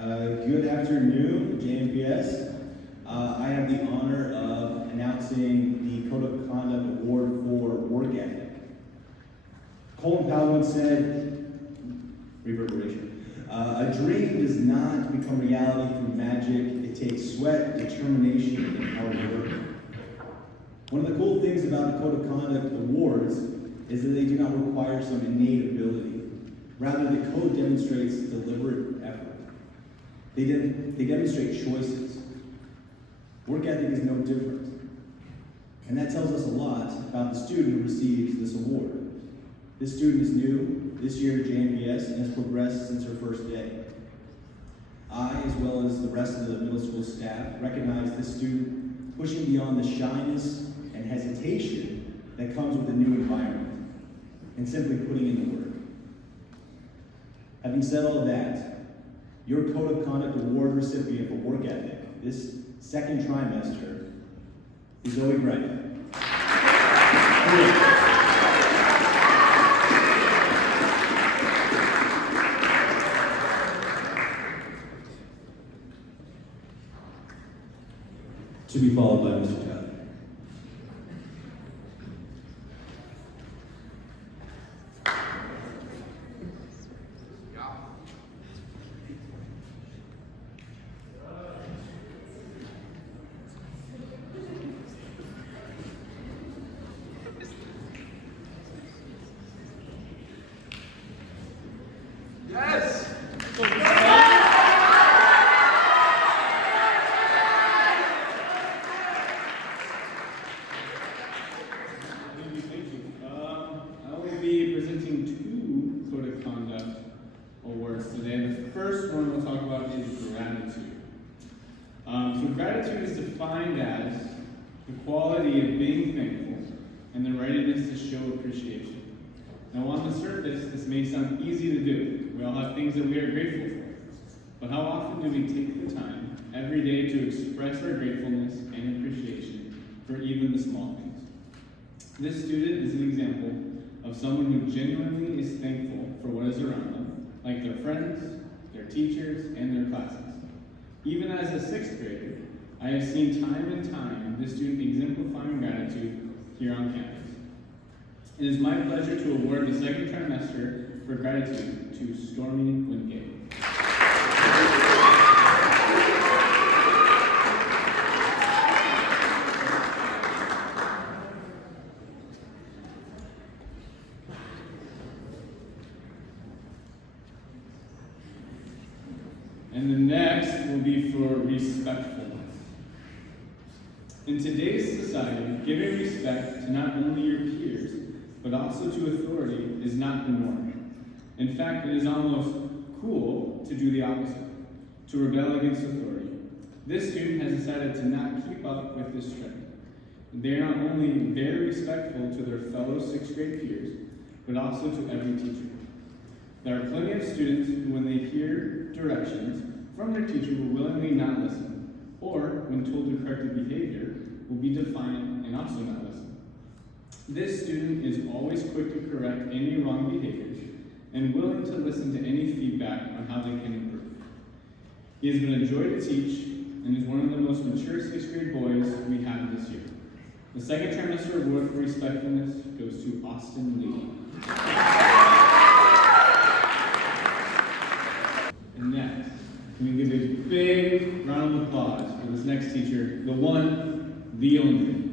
Good afternoon, JMPS. I have the honor of announcing the Code of Conduct Award for Work Ethic. Colin Powell once said, reverberation, a dream does not become reality through magic. It takes sweat, determination, and hard work. One of the cool things about the Code of Conduct Awards is that they do not require some innate ability. Rather, the code demonstrates deliberate effort. They demonstrate choices. Work ethic is no different. And that tells us a lot about the student who receives this award. This student is new this year at JMPS and has progressed since her first day. I, as well as the rest of the middle school staff, recognize this student pushing beyond the shyness and hesitation that comes with a new environment and simply putting in the work. Having said all of that, your Code of Conduct Award recipient for work ethic this second trimester is Zoe Bright. To be followed by Mr. Tyler. Yes! Thank you. I will be presenting two Code of Conduct awards today. The first one we'll talk about is gratitude. So gratitude is defined as the quality of being thankful and the readiness to show appreciation. Now on the surface, this may sound easy to do. We all have things that we are grateful for. But how often do we take the time every day to express our gratefulness and appreciation for even the small things? This student is an example of someone who genuinely is thankful for what is around them, like their friends, their teachers, and their classes. Even as a sixth grader, I have seen time and time this student exemplifying gratitude here on campus. It is my pleasure to award the second trimester for gratitude to Stormy Wingate. And the next will be for respectfulness. In today's society, giving respect to not only your peers, but also to authority is not the norm. In fact, it is almost cool to do the opposite, to rebel against authority. This student has decided to not keep up with this trend. They are not only very respectful to their fellow sixth grade peers, but also to every teacher. There are plenty of students who, when they hear directions from their teacher, will willingly not listen, or when told to correct their behavior, will be defiant and also not listen. This student is always quick to correct any wrong behaviors and willing to listen to any feedback on how they can improve. He has been a joy to teach and is one of the most mature sixth grade boys we have this year. The second trimester award for respectfulness goes to Austin Lee. And next, can we give a big round of applause for this next teacher, the one, the only,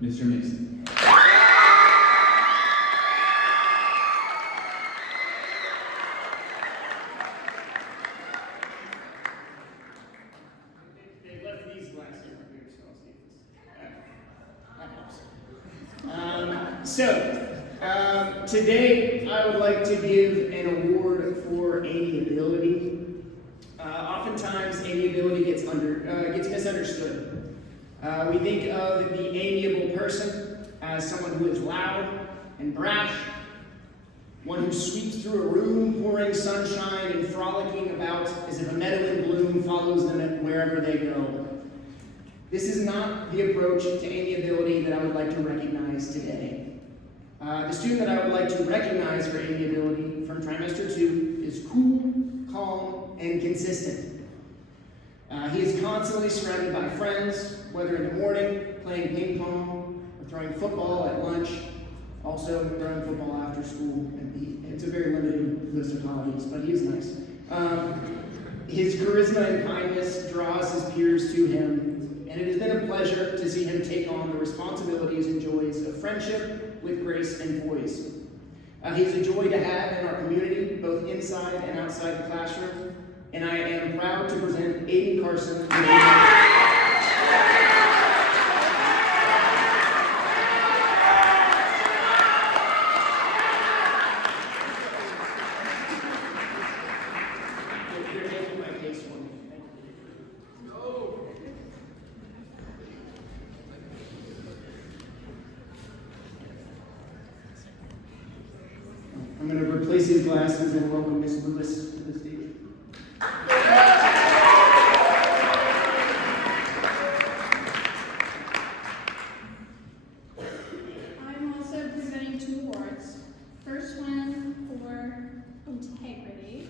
Mr. Mason. Today I would like to give an award for amiability. Oftentimes amiability gets misunderstood. We think of the amiable person as someone who is loud and brash, one who sweeps through a room pouring sunshine and frolicking about as if a meadow in bloom follows them wherever they go. This is not the approach to amiability that I would like to recognize today. The student that I would like to recognize for amiability from trimester 2 is cool, calm, and consistent. He is constantly surrounded by friends, whether in the morning, playing ping pong, or throwing football at lunch, also throwing football after school. And it's a very limited list of hobbies, but he is nice. His charisma and kindness draws his peers to him, and it has been a pleasure to see him take on the responsibilities and joys of friendship with grace and poise. He's a joy to have in our community, both inside and outside the classroom, and I am proud to present Aiden Carson. You're making my case for me. I'm going to replace his glasses and welcome Miss Lewis to the stage. I'm also presenting 2 awards. First one for integrity.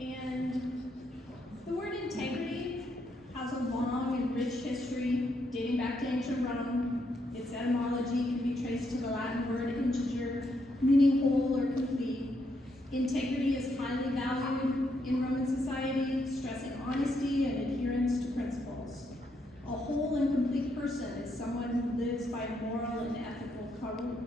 And the word integrity has a long and rich history dating back to ancient Rome. Its etymology can be traced to the Latin word integer, meaning whole or complete. Integrity is highly valued in Roman society, stressing honesty and adherence to principles. A whole and complete person is someone who lives by moral and ethical code.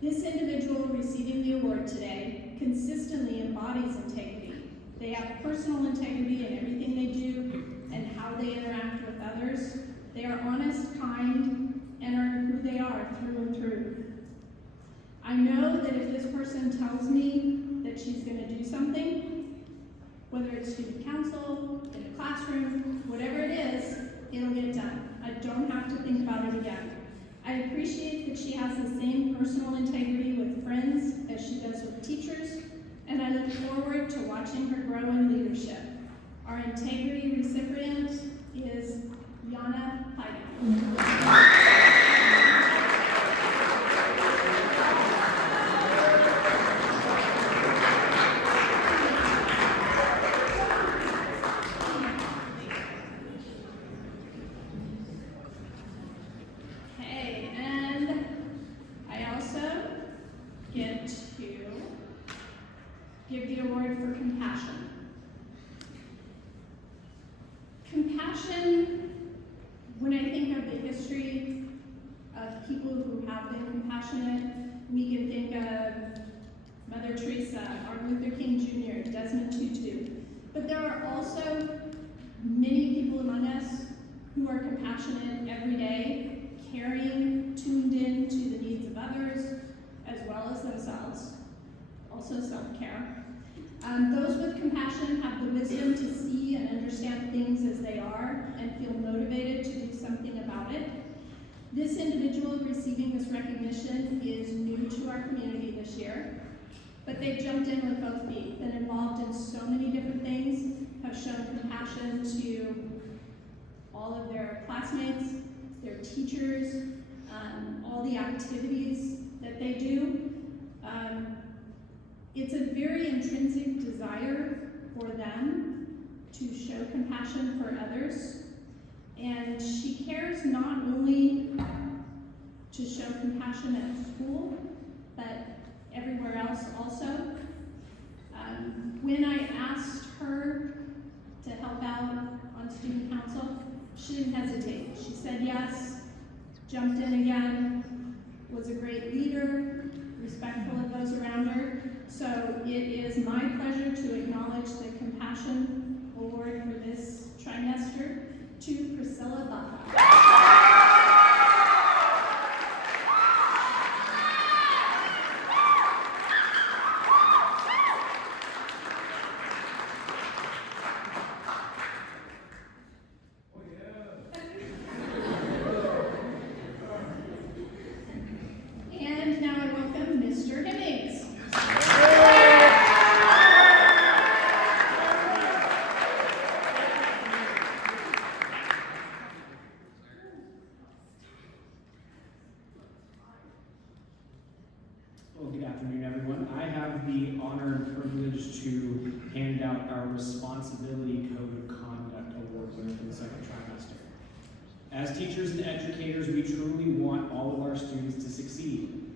This individual receiving the award today consistently embodies integrity. They have personal integrity in everything they do and how they interact with others. They are honest, kind, and are who they are through and through. I know that if this person tells me that she's going to do something, whether it's student council, in a classroom, whatever it is, it'll get done. I don't have to think about it again. I appreciate that she has the same personal integrity with friends as she does with teachers, and I look forward to watching her grow in leadership. Our integrity recipient is Yana Heide. Okay, and I also get to give the award for compassion. Compassion, when I think of the history of people who have been compassionate, we can think of Mother Teresa, Martin Luther King Jr., Desmond Tutu. But there are also many people among us who are compassionate every day, caring, tuned in to the needs of others, as well as themselves. Also self-care. Those with compassion have the wisdom to see and understand things as they are and feel motivated to do something about it. This individual receiving this recognition is new to our community this year, but they've jumped in with both feet, been involved in so many different things, have shown compassion to all of their classmates, their teachers, all the activities that they do. It's a very intrinsic desire for them to show compassion for others. And she cares not only to show compassion at school, but everywhere else also. When I asked her to help out on student council, she didn't hesitate. She said yes, jumped in again, was a great leader, respectful of those around her. So it is my pleasure to acknowledge the Compassion Award for this trimester to Priscilla Baca. And now I welcome Mr. Hemmings. Well, good afternoon, everyone. I have the honor and privilege to hand out our Responsibility Code of winner for the second trimester. As teachers and educators, we truly want all of our students to succeed.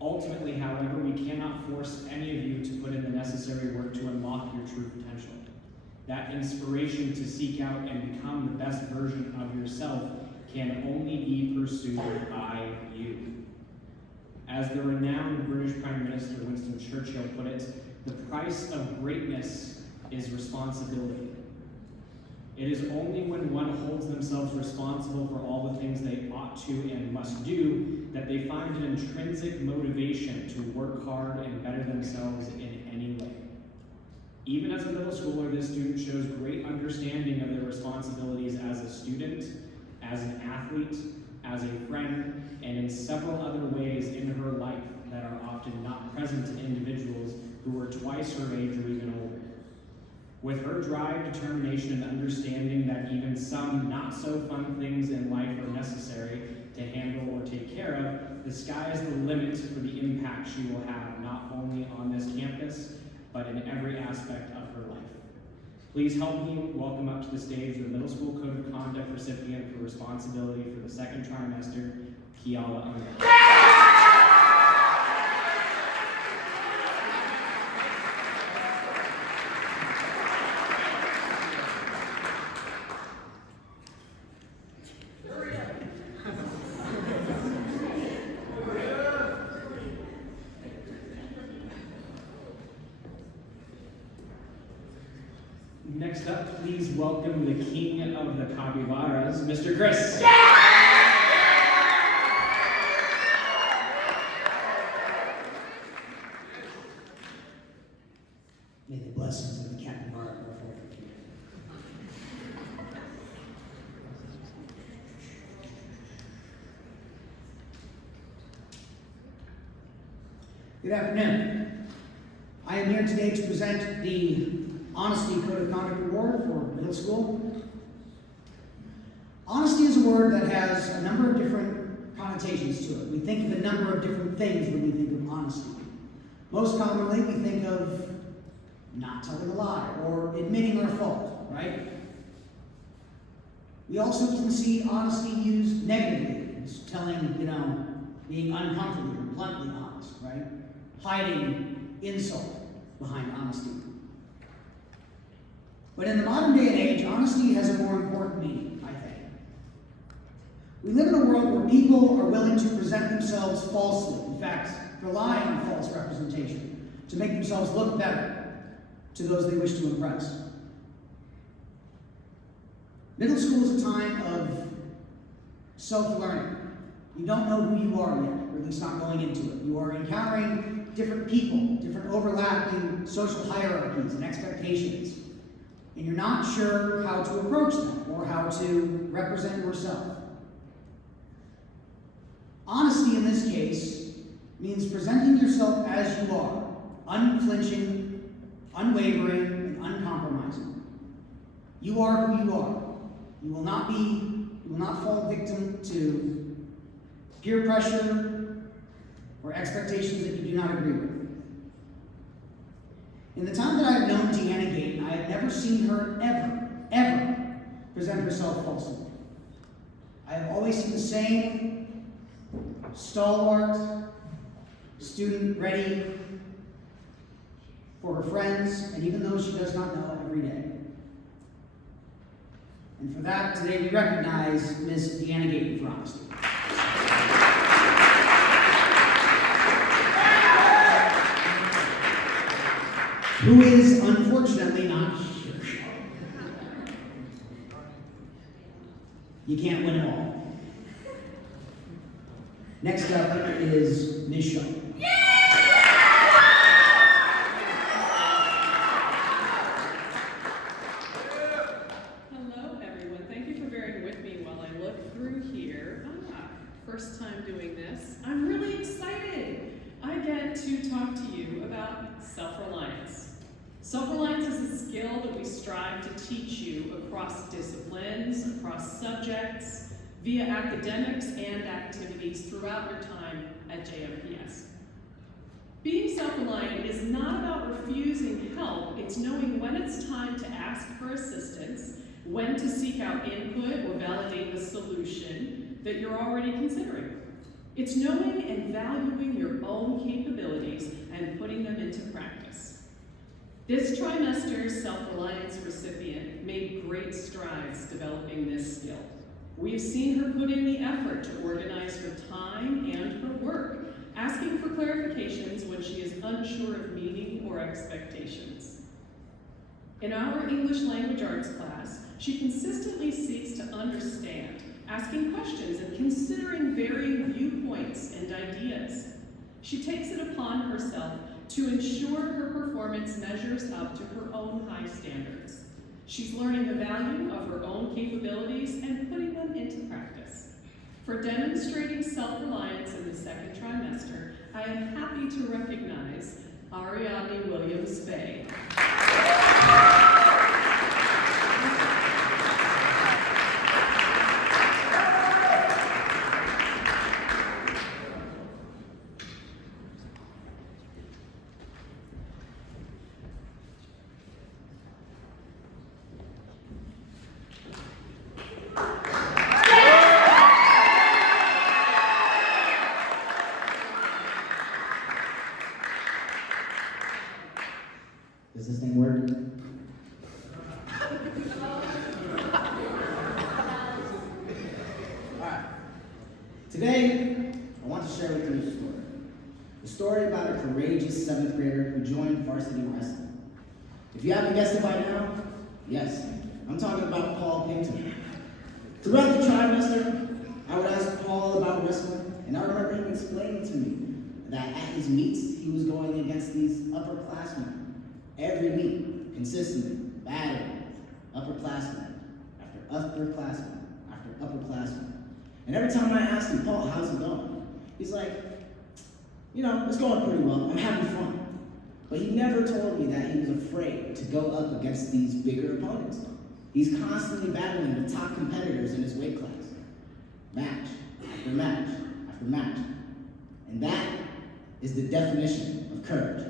Ultimately, however, we cannot force any of you to put in the necessary work to unlock your true potential. That inspiration to seek out and become the best version of yourself can only be pursued by you. As the renowned British Prime Minister Winston Churchill put it, the price of greatness is responsibility. It is only when one holds themselves responsible for all the things they ought to and must do that they find an intrinsic motivation to work hard and better themselves in any way. Even as a middle schooler, this student shows great understanding of their responsibilities as a student, as an athlete, as a friend, and in several other ways in her life that are often not present in individuals who are twice her age or even older. With her drive, determination, and understanding that even some not so fun things in life are necessary to handle or take care of, the sky is the limit for the impact she will have not only on this campus, but in every aspect of her life. Please help me welcome up to the stage the Middle School Code of Conduct recipient for responsibility for the second trimester, Kiala Ungar. Next up, please welcome the king of the capybaras, Mr. Chris. May the blessings of the capybara go forth with you. Good afternoon. I am here today to present the Honesty Code of Conduct Award for middle school. Honesty is a word that has a number of different connotations to it. We think of a number of different things when we think of honesty. Most commonly, we think of not telling a lie or admitting our fault, right? We also can see honesty used negatively. It's telling, being uncomfortable or bluntly honest, right? Hiding insult behind honesty. But in the modern day and age, honesty has a more important meaning, I think. We live in a world where people are willing to present themselves falsely, in fact, rely on false representation to make themselves look better to those they wish to impress. Middle school is a time of self-learning. You don't know who you are yet, or at least not going into it. You are encountering different people, different overlapping social hierarchies and expectations. And you're not sure how to approach them or how to represent yourself. Honesty in this case means presenting yourself as you are, unflinching, unwavering, and uncompromising. You are who you are. You will not fall victim to peer pressure or expectations that you do not agree with. In the time that I have known Deanna Gayton, I have never seen her ever present herself falsely. I have always seen the same stalwart student ready for her friends and even those she does not know every day. And for that, today we recognize Miss Deanna Gayton for honesty. Who is unfortunately not here. You can't win them all. Next up is Ms. Shaw. Hello, everyone. Thank you for bearing with me while I look through here. First time doing this. I'm really excited. I get to talk to you about self-reliance. Self-reliance is a skill that we strive to teach you across disciplines, across subjects, via academics and activities throughout your time at JMPS. Being self-reliant is not about refusing help, it's knowing when it's time to ask for assistance, when to seek out input or validate the solution that you're already considering. It's knowing and valuing your own capabilities and putting them into practice. This trimester's self-reliance recipient made great strides developing this skill. We've seen her put in the effort to organize her time and her work, asking for clarifications when she is unsure of meaning or expectations. In our English language arts class, she consistently seeks to understand, asking questions and considering varying viewpoints and ideas. She takes it upon herself to ensure her performance measures up to her own high standards. She's learning the value of her own capabilities and putting them into practice. For demonstrating self-reliance in the second trimester, I am happy to recognize Ariadne Williams-Fay. Does this thing work? Alright. Today, I want to share with you a story. A story about a courageous 7th grader who joined varsity wrestling. If you haven't guessed it by now, yes, I'm talking about Paul Payton. Throughout the trimester, I would ask Paul about wrestling, and I remember him explaining to me that at his meets, he was going against these upperclassmen. Every meet, consistently, battling upperclassmen after upperclassmen after upperclassmen. And every time I asked him, Paul, how's it going? He's like, you know, it's going pretty well. I'm having fun. But he never told me that he was afraid to go up against these bigger opponents. He's constantly battling the top competitors in his weight class. Match after match after match. And that is the definition of courage.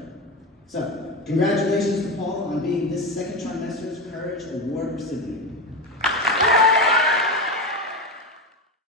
So, congratulations to Paul on being this second trimester's Courage Award recipient.